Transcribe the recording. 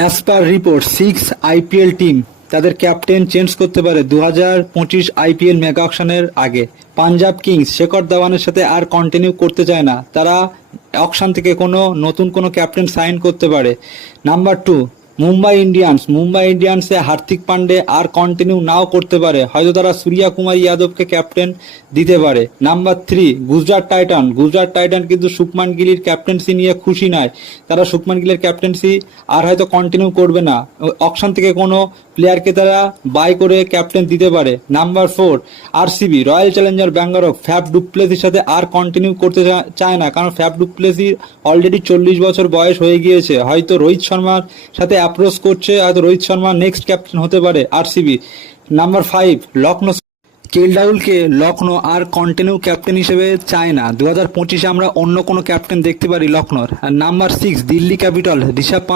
As per report 6 IPL team তাদের captain change করতে পারে 2025 আইপিএল মেগা অকশনের আগে। পাঞ্জাব কিংস শেখর ধাওয়ানের সাথে আর কন্টিনিউ করতে চায় না, তারা অকশন থেকে নতুন কোনো ক্যাপ্টেন সাইন করতে পারে। নাম্বার 2, মুম্বাই ইন্ডিয়ান্সে হার্দিক পান্ডে আর কন্টিনিউ নাও করতে পারে, হয়তো তারা সূর্যা কুমার যাদবকে ক্যাপ্টেন দিতে পারে। নাম্বার 3, গুজরাট টাইটান কিন্তু শুভমান গিলের ক্যাপ্টেন্সি নিয়ে খুশি নয়, তারা শুভমান গিলের ক্যাপ্টেন্সি আর হয়তো কন্টিনিউ করবে না, অকশন থেকে কোনো প্লেয়ারকে তারা বাই করে ক্যাপ্টেন দিতে পারে। Number 4, RCB Royal Challenger Bangalore Faf ডুপ্লেসির সাথে আর কন্টিনিউ করতে চায় না, কারণ ফ্যাফ ডুপ্লেসির অলরেডি 40 বছর বয়স হয়ে গিয়েছে, হয়তো রোহিত শর্মার সাথে অ্যাপ্রোচ করছে, হয়তো রোহিত শর্মা নেক্সট ক্যাপ্টেন হতে পারে আরসিবি। নাম্বার 5, লখনৌ কেএল রাহুলকে লখনৌ আর কন্টিনিউ ক্যাপ্টেন হিসেবে চায় না, 2025-এ আমরা অন্য কোনো ক্যাপ্টেন দেখতে পারি লখনৌর। আর নাম্বার 6, দিল্লি ক্যাপিটাল ঋষভ পান্ত